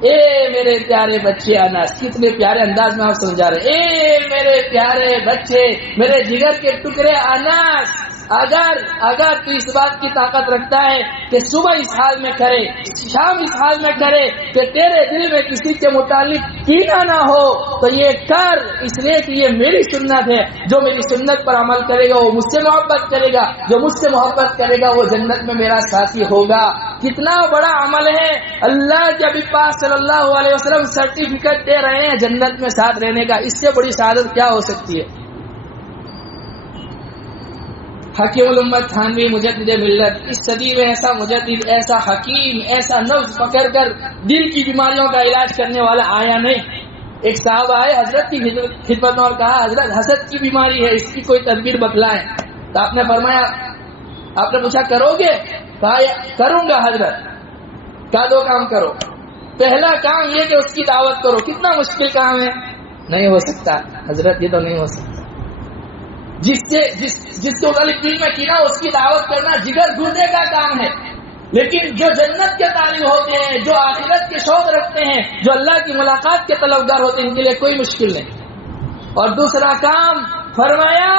اے میرے پیارے بچے انس, کتنے پیارے انداز میں آپ سمجھا رہے. اے میرے پیارے بچے, میرے جگر کے ٹکڑے انس, اگر تو اس بات کی طاقت رکھتا ہے کہ صبح اس حال میں کرے، شام اس حال میں کرے کہ تیرے دل میں کسی کے متعلق کینہ نہ ہو، تو یہ کر، اس لیے کہ یہ میری سنت ہے، جو میری سنت پر عمل کرے گا وہ مجھ سے محبت کرے گا، جو مجھ سے محبت کرے گا وہ جنت میں میرا ساتھی ہوگا۔ کتنا بڑا عمل ہے، اللہ کے نبی پاک صلی اللہ علیہ وسلم سرٹیفکیٹ دے رہے ہیں جنت میں ساتھ رہنے کا، اس سے بڑی سعادت کیا ہو سکتی ہے؟ حکیم الامت تھانوی مجدد ملت اس صدی میں ایسا مجدد، ایسا حکیم، ایسا نفس پکڑ کر دل کی بیماریوں کا علاج کرنے والا آیا نہیں۔ ایک صاحب آئے حضرت کی خدمت میں اور کہا حضرت حسد کی بیماری ہے، اس کی کوئی تدبیر بتلائیں۔ تو آپ نے فرمایا، آپ نے پوچھا کرو گے؟ کہا کروں گا حضرت۔ کہا دو کام کرو، پہلا کام یہ کہ اس کی دعوت کرو۔ کتنا مشکل کام ہے، نہیں ہو سکتا حضرت، یہ تو نہیں ہو سکتا۔ جس کے متعلق دل میں کینہ اس کی دعوت کرنا جگر گردے کا کام ہے، لیکن جو جنت کے طالب ہوتے ہیں، جو آخرت کے شوق رکھتے ہیں، جو اللہ کی ملاقات کے طلبگار ہوتے ہیں، ان کے لیے کوئی مشکل نہیں۔ اور دوسرا کام فرمایا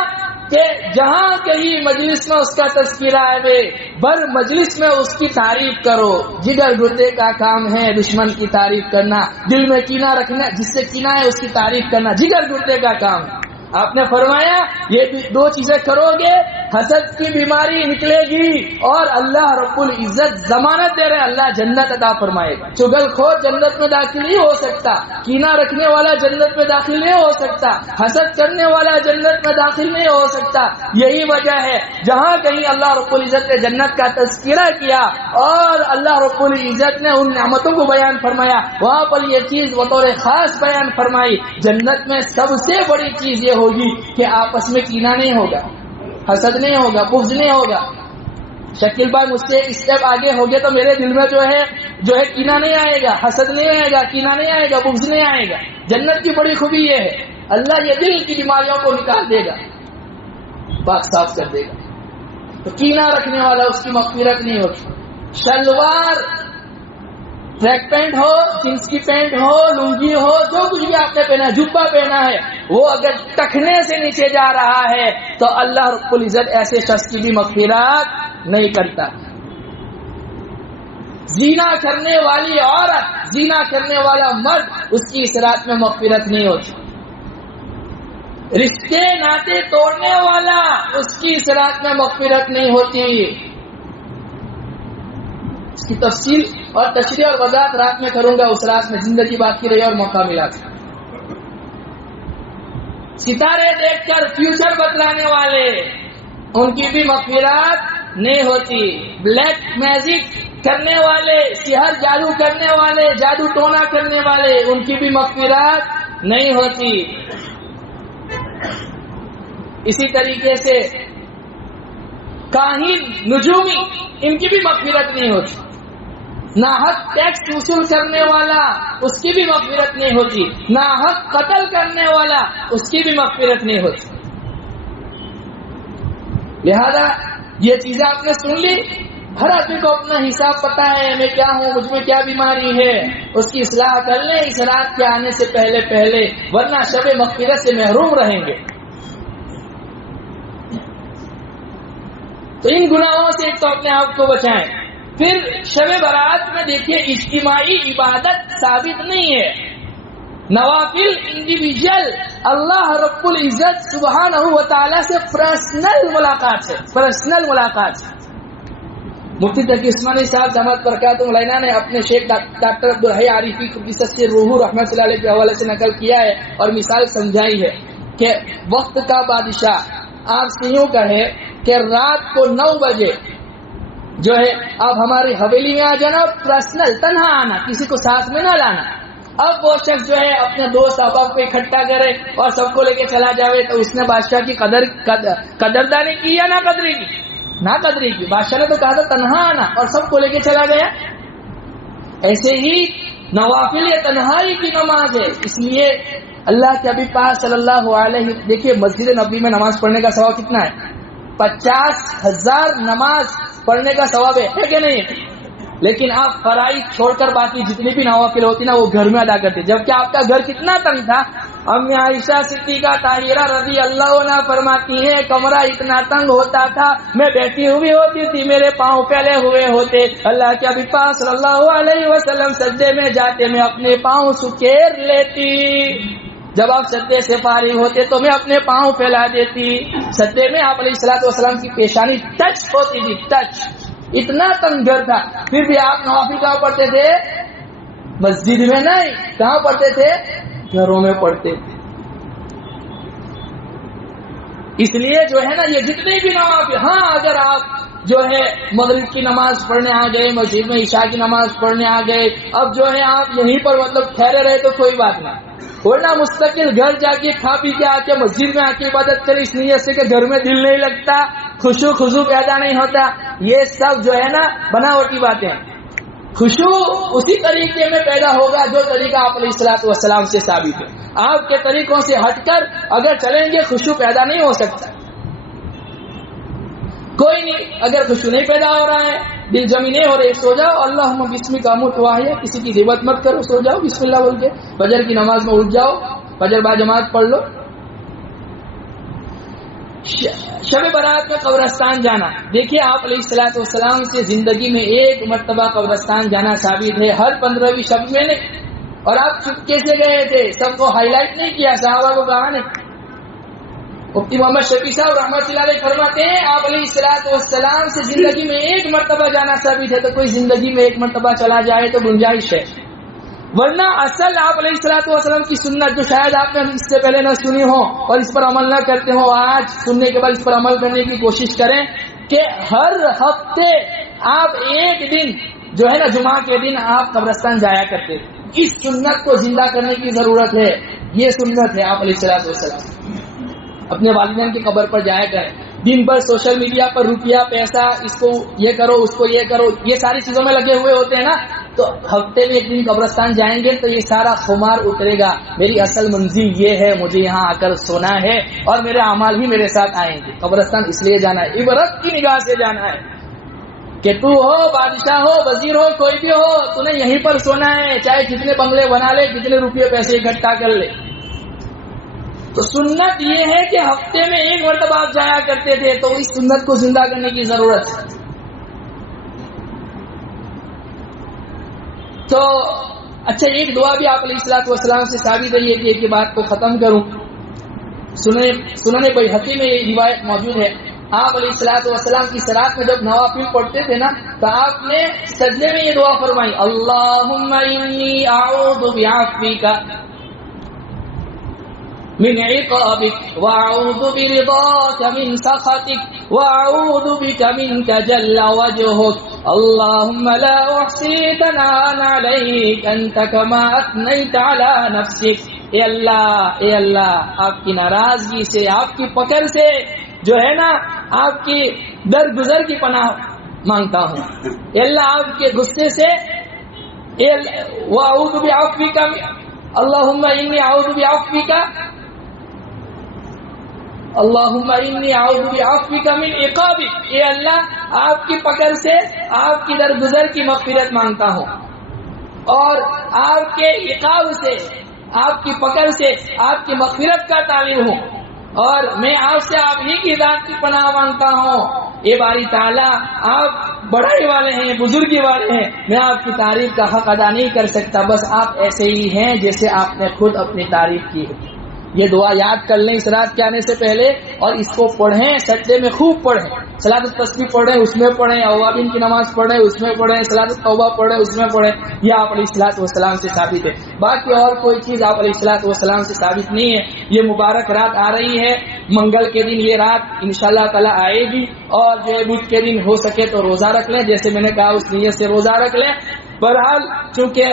کہ جہاں کہیں مجلس میں اس کا تذکرہ ہے، بر مجلس میں اس کی تعریف کرو۔ جگر گردے کا کام ہے دشمن کی تعریف کرنا، دل میں کینہ رکھنا، جس سے کینہ ہے اس کی تعریف کرنا جگر گردے کا کام ہے۔ آپ نے فرمایا یہ دو چیزیں کرو گے حسد کی بیماری نکلے گی، اور اللہ رب العزت ضمانت دے رہے اللہ جنت عطا فرمائے گا۔ چگل خور جنت میں داخل نہیں ہو سکتا، کینہ رکھنے والا جنت میں داخل نہیں ہو سکتا، حسد کرنے والا جنت میں داخل نہیں ہو سکتا۔ یہی وجہ ہے جہاں کہیں اللہ رب العزت نے جنت کا تذکرہ کیا اور اللہ رب العزت نے ان نعمتوں کو بیان فرمایا، وہاں پر یہ چیز بطور خاص بیان فرمائی۔ جنت میں سب سے بڑی چیز یہ ہوگی کہ آپس میں کینہ نہیں ہوگا، حسد نہیں ہوگا، بغض نہیں ہوگا۔ شکیل بھائی مجھ سے ایک اسٹیپ آگے ہو گیا تو میرے دل میں جو ہے کینہ نہیں آئے گا، حسد نہیں آئے گا، کینہ نہیں آئے گا، بغض نہیں آئے گا۔ جنت کی بڑی خوبی یہ ہے اللہ یہ دل کی بیماریوں کو نکال دے گا، پاک صاف کر دے گا۔ تو کینہ رکھنے والا اس کی مغفرت نہیں ہوتی۔ شلوار، ٹریک پینٹ ہو، جینس کی پینٹ ہو، لنگی ہو، جو کچھ بھی آپ نے پہنا ہے، جبہ پہنا ہے، وہ اگر ٹخنے سے نیچے جا رہا ہے تو اللہ رب العزت ایسے شخص کی بھی مغفرت نہیں کرتا۔ زنا کرنے والی عورت، زنا کرنے والا مرد، اس کی اس رات میں مغفرت نہیں ہوتی۔ رشتے ناطے توڑنے والا، اس کی اس رات میں مغفرت نہیں ہوتی۔ اس کی تفصیل اور تشریح اور وضاحت رات میں کروں گا، اس رات میں زندگی باقی رہی اور موقع ملا۔ ستارے دیکھ کر فیوچر بتلانے والے، ان کی بھی مغفرت نہیں ہوتی۔ بلیک میجک کرنے والے، سحر جادو کرنے والے، جادو ٹونا کرنے والے، ان کی بھی مغفرت نہیں ہوتی۔ اسی طریقے سے کاہن، نجومی، ان کی بھی مغفرت نہیں ہوتی۔ ناحق ٹیکس وصول کرنے والا، اس کی بھی مغفرت نہیں ہوتی۔ ناحق قتل کرنے والا، اس کی بھی مغفرت نہیں ہوتی۔ لہذا یہ چیزیں آپ نے سن لی، ہر آدمی کو اپنا حساب پتا ہے، میں کیا ہوں، مجھ میں کیا بیماری ہے، اس کی اصلاح کر لیں اس رات کے آنے سے پہلے، ورنہ شب مغفرت سے محروم رہیں گے۔ تو ان گناہوں سے ایک تو اپنے آپ کو بچائیں۔ پھر شب برات میں دیکھیے اجتماعی عبادت ثابت نہیں ہے، نوافل انڈیویجول اللہ رب العزت سبحانہ و تعالی سے پرسنل ملاقات ہے، پرسنل ملاقات ہے۔ مفتی تقی عثمانی صاحب دامت برکاتہ مولانا نے اپنے شیخ ڈاکٹر عبدالحی عارفی قدس روح رحمۃ اللہ علیہ کے حوالے سے نقل کیا ہے اور مثال سمجھائی ہے کہ وقت کا بادشاہ آپ سے یوں کہے کہ رات کو 9 بجے جو ہے آپ ہماری حویلی میں آ جانا، پرسنل تنہا آنا، کسی کو ساتھ میں نہ لانا۔ اب وہ شخص جو ہے اپنے دوست احباب کو اکٹھا کرے اور سب کو لے کے چلا جاوے تو اس نے بادشاہ کی قدردانی کی یا نہ قدری کی؟ نہ قدری کی۔ بادشاہ نے تو کہا تھا تنہا آنا اور سب کو لے کے چلا گیا۔ ایسے ہی نوافل یہ تنہائی کی نماز ہے، اس لیے اللہ کے نبی پاک صلی اللہ علیہ، دیکھیے مسجد نبوی میں نماز پڑھنے کا ثواب کتنا ہے؟ 50,000 نماز پڑھنے کا ثواب ہے کہ نہیں؟ لیکن آپ فرائض چھوڑ کر باقی جتنی بھی نوافل ہوتی نا وہ گھر میں ادا کرتے، جبکہ آپ کا گھر کتنا تنگ تھا، امی عائشہ صدیقہ طاہرہ رضی اللہ عنہا فرماتی ہیں کمرہ اتنا تنگ ہوتا تھا، میں بیٹھی ہوئی ہوتی تھی، میرے پاؤں پھیلے ہوئے ہوتے، اللہ کے حبیب پاک صلی اللہ علیہ وسلم سجدے میں جاتے میں اپنے پاؤں سکیر لیتی، جب آپ سجدے سے فارغ ہوتے تو میں اپنے پاؤں پھیلا دیتی۔ سجدے میں آپ علیہ الصلوۃ والسلام کی پیشانی ٹچ ہوتی تھی، ٹچ، اتنا تنگ گھر تھا، پھر بھی آپ نوافل کہاں پڑھتے تھے؟ مسجد میں نہیں، کہاں پڑھتے تھے؟ گھروں میں پڑھتے تھے۔ اس لیے جو ہے نا یہ جتنے بھی نوافل، ہاں اگر آپ جو ہے مغرب کی نماز پڑھنے آ گئے، مسجد میں عشاء کی نماز پڑھنے آ گئے، اب جو ہے آپ یہیں پر مطلب ٹھہرے رہے تو کوئی بات نہیں، ورنہ مستقل گھر جا کے کھا پی کے آ کے مسجد میں آ کے عبادت کرے اس نیت سے کہ گھر میں دل نہیں لگتا، خشوع خضوع پیدا نہیں ہوتا، یہ سب جو ہے نا بناوٹی باتیں۔ خشوع اسی طریقے میں پیدا ہوگا جو طریقہ آپ علیہ الصلوۃ والسلام سے ثابت ہے، آپ کے طریقوں سے ہٹ کر اگر چلیں گے خشوع پیدا نہیں ہو سکتا۔ کوئی نہیں، اگر خشوع نہیں پیدا ہو رہا ہے، دل جمی نہیں ہو رہے، سو جاؤ، اللہم بسمک اموت واحیا، کسی کی غیبت مت کرو، سو جاؤ بسم اللہ بول کے، فجر کی نماز میں اٹھ جاؤ، فجر با جماعت پڑھ لو۔ شب برات میں قبرستان جانا، دیکھیے آپ علیہ الصلوۃ والسلام سے زندگی میں ایک مرتبہ قبرستان جانا ثابت ہے، ہر 15ویں شب میں نہیں، اور آپ چپکے سے گئے تھے، سب کو ہائی لائٹ نہیں کیا، صحابہ کو کہا نہیں۔ مفتی محمد شفیع صاحب رحمۃ اللہ علیہ فرماتے ہیں آپ علیہ الصلوۃ والسلام سے زندگی میں ایک مرتبہ جانا ثابت ہے، تو کوئی زندگی میں ایک مرتبہ چلا جائے تو گنجائش ہے، ورنہ اصل آپ علیہ الصلوۃ والسلام کی سنت جو شاید آپ نے اس سے پہلے نہ سنی ہو اور اس پر عمل نہ کرتے ہو، آج سننے کے بعد اس پر عمل کرنے کی کوشش کریں کہ ہر ہفتے آپ ایک دن جو ہے نا جمعہ کے دن آپ قبرستان جایا کرتے، اس سنت کو زندہ کرنے کی ضرورت ہے، یہ سنت ہے آپ علیہ الصلوۃ والسلام۔ اپنے والدین کی قبر پر جایا کریں، دن بھر سوشل میڈیا پر روپیہ پیسہ، اس کو یہ کرو اس کو یہ کرو، یہ ساری چیزوں میں لگے ہوئے ہوتے ہیں نا، تو ہفتے میں ایک دن قبرستان جائیں گے تو یہ سارا خمار اترے گا، میری اصل منزل یہ ہے، مجھے یہاں آ کر سونا ہے اور میرے اعمال بھی میرے ساتھ آئیں گے۔ قبرستان اس لیے جانا ہے، عبرت کی نگاہ سے جانا ہے کہ تو ہو بادشاہ ہو وزیر ہو کوئی بھی ہو، تو نے یہیں پر سونا ہے، چاہے کتنے بنگلے بنا لے، کتنے روپیے پیسے اکٹھا کر لے۔ تو سنت یہ ہے کہ ہفتے میں ایک مرتبہ آپ جایا کرتے تھے، تو اس سنت کو زندہ کرنے کی ضرورت ہے۔ تو اچھا ایک دعا بھی آپ علیہ الصلوۃ والسلام سے ثابت ہے، یہ کہ بات کو ختم کروں، سنن بیہقی میں یہ روایت موجود ہے، آپ علیہ الصلوۃ والسلام کی صلات میں جب نوافل پڑھتے تھے نا تو آپ نے سجدے میں یہ دعا فرمائی، اللہم انی اعوذ بعفوک من عقابك واعوذ برضاك من سخطك واعوذ بك منك جل وجهك اللهم لا احصي ثناء عليك انت كما اثنيت على نفسك۔ اے اللہ آپ کی ناراضگی سے، آپ کی پکڑ سے جو ہے نا، آپ کی درگزر کی پناہ مانگتا ہوں، اے اللہ آپ کے غصے سے، واعوذ بعفوک، اللهم انی اعوذ بعفوک، اللہم انی اعوذ بعفوک من عقابک، اے اللہ آپ کی پکڑ سے، آپ کی درگزر کی مغفرت مانگتا ہوں، اور آپ کے عقاب سے، آپ کی پکڑ سے، آپ کی مغفرت کا طالب ہوں، اور میں آپ سے آپ ہی کی ذات کی پناہ مانگتا ہوں۔ اے باری تعالیٰ آپ بڑائی والے ہیں، بزرگی والے ہیں، میں آپ کی تعریف کا حق ادا نہیں کر سکتا، بس آپ ایسے ہی ہیں جیسے آپ نے خود اپنی تعریف کی ہے۔ یہ دعا یاد کر لیں اس رات کے آنے سے پہلے، اور اس کو پڑھیں، سجدے میں خوب پڑھیں، صلاۃ التسبیح پڑھیں اس میں پڑھیں، اوابین کی نماز پڑھیں اس میں پڑھیں، صلاۃ التوبہ پڑھیں اس میں پڑھیں، یہ آپ علیہ الصلوۃ والسلام سے ثابت ہے۔ باقی اور کوئی چیز آپ علیہ الصلوۃ والسلام سے ثابت نہیں ہے۔ یہ مبارک رات آ رہی ہے، منگل کے دن یہ رات انشاءاللہ تعالی آئے گی، اور جو ہے بدھ کے دن ہو سکے تو روزہ رکھ لیں، جیسے میں نے کہا اس نیت سے روزہ رکھ لیں۔ بہرحال چونکہ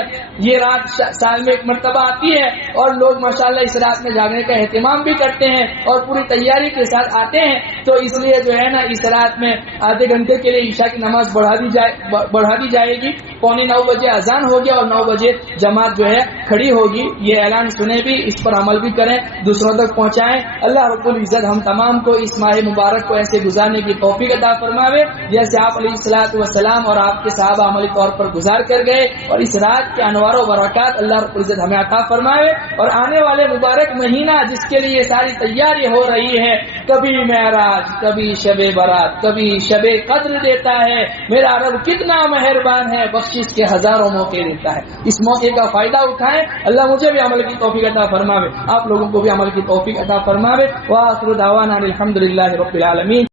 یہ رات سال میں ایک مرتبہ آتی ہے اور لوگ ماشاءاللہ اس رات میں جاگنے کا اہتمام بھی کرتے ہیں اور پوری تیاری کے ساتھ آتے ہیں، تو اس لیے جو ہے نا اس رات میں آدھے گھنٹے کے لیے عشاء کی نماز بڑھا دی جائے گی، 9:15 بجے اذان ہوگی اور 9 بجے جماعت جو ہے کھڑی ہوگی. یہ اعلان سنیں بھی, اس پر عمل بھی کریں, دوسروں تک پہنچائیں. اللہ رب العزت ہم تمام کو اس ماہ مبارک کو ایسے گزارنے کی توفیق عطا فرماوے جیسے آپ علیہ الصلوۃ والسلام اور آپ کے صحابہ عملی طور پر گزار کر گئے, اور اس رات کے انوار و برکات اللہ رب العزت ہمیں عطا فرماوے. اور آنے والے مبارک مہینہ جس کے لیے ساری تیاری ہو رہی ہے, کبھی معراج, کبھی شب برات, کبھی شب قدر دیتا ہے. میرا رب کتنا مہربان ہے, بخشش کے ہزاروں موقع دیتا ہے. اس موقع کا فائدہ اٹھائیں. اللہ مجھے بھی عمل کی توفیق عطا فرماوے, آپ لوگوں کو بھی عمل کی توفیق عطا فرماوے. وآخر دعوانا الحمدللہ رب العالمین.